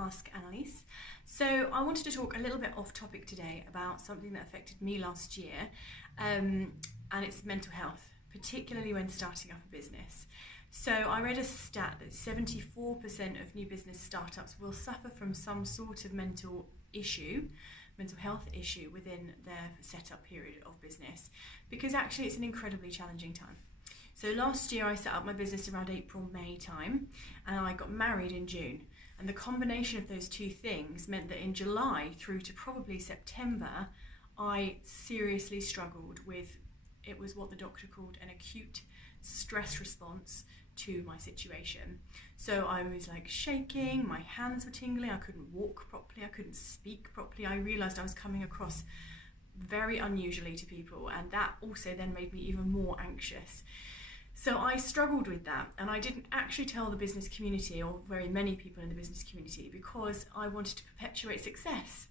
Ask Annalise. So I wanted to talk a little bit off topic today about something that affected me last year, and it's mental health, particularly when starting up a business. So I read a stat that 74% of new business startups will suffer from some sort of mental health issue within their setup period of business, because actually it's an incredibly challenging time. So last year I set up my business around April, May time, and I got married in June. And the combination of those two things meant that in July through to probably September, I seriously struggled with, it was what the doctor called an acute stress response to my situation. So I was like shaking, my hands were tingling, I couldn't walk properly, I couldn't speak properly. I realised I was coming across very unusually to people, and that also then made me even more anxious. So I struggled with that, and I didn't actually tell the business community, or very many people in the business community, because I wanted to perpetuate success.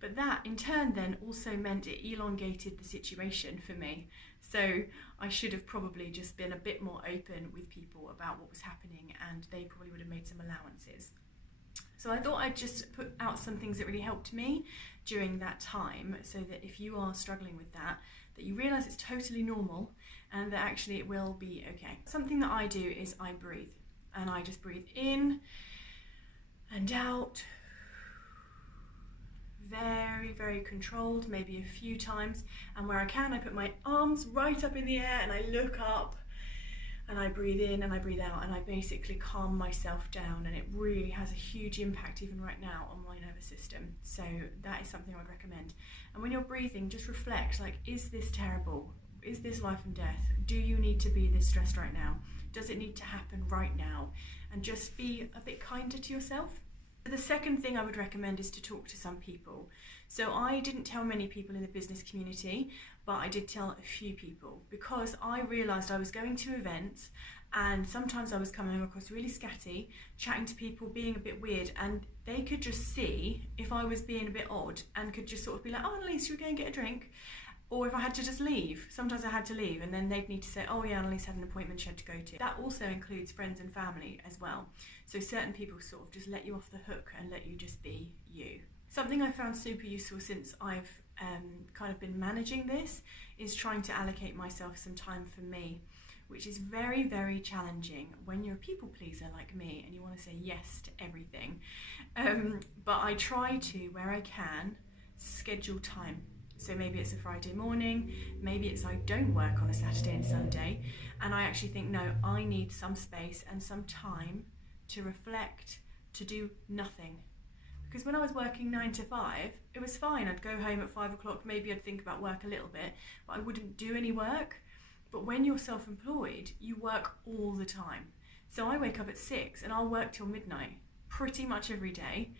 But that in turn then also meant it elongated the situation for me. So I should have probably just been a bit more open with people about what was happening, and they probably would have made some allowances. So I thought I'd just put out some things that really helped me during that time, so that if you are struggling with that you realise it's totally normal and that actually it will be okay. Something that I do is I breathe, and I just breathe in and out, very, very controlled, maybe a few times, and where I can I put my arms right up in the air and I look up and I breathe in and I breathe out, and I basically calm myself down, and it really has a huge impact even right now on my nervous system. So that is something I would recommend. And when you're breathing, just reflect, like, is this terrible? Is this life and death? Do you need to be this stressed right now? Does it need to happen right now? And just be a bit kinder to yourself. The second thing I would recommend is to talk to some people. So I didn't tell many people in the business community, but I did tell a few people, because I realised I was going to events and sometimes I was coming across really scatty, chatting to people, being a bit weird, and they could just see if I was being a bit odd and could just sort of be like, oh, Annalise, should we go and get a drink? Or if I had to just leave. Sometimes I had to leave, and then they'd need to say, oh yeah, Annalise had an appointment she had to go to. That also includes friends and family as well. So certain people sort of just let you off the hook and let you just be you. Something I found super useful since I've kind of been managing this is trying to allocate myself some time for me, which is very, very challenging when you're a people pleaser like me and you want to say yes to everything. But I try to, where I can, schedule time. So maybe it's a Friday morning, maybe it's I don't work on a Saturday and Sunday, and I actually think, no, I need some space and some time to reflect, to do nothing. Because when I was working 9 to 5, it was fine. I'd go home at 5 o'clock, maybe I'd think about work a little bit, but I wouldn't do any work. But when you're self-employed, you work all the time. So I wake up at 6 and I'll work till midnight, pretty much every day.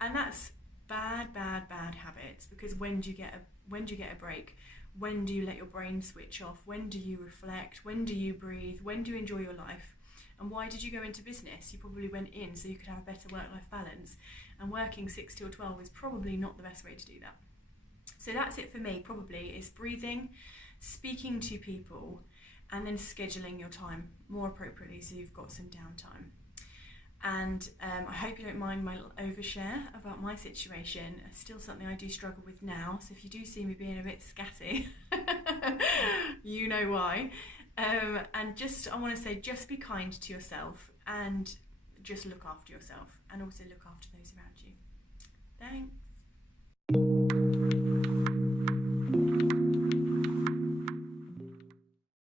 And that's bad habits, because when do you get a break? When do you let your brain switch off? When do you reflect? When do you breathe? When do you enjoy your life? And why did you go into business? You probably went in so you could have a better work-life balance, and working 6 till 12 is probably not the best way to do that. So that's it for me, probably, is breathing, speaking to people, and then scheduling your time more appropriately so you've got some downtime. And I hope you don't mind my little overshare about my situation. It's still something I do struggle with now, so if you do see me being a bit scatty, you know why. And just, I want to say, just be kind to yourself and just look after yourself, and also look after those around you. Thanks.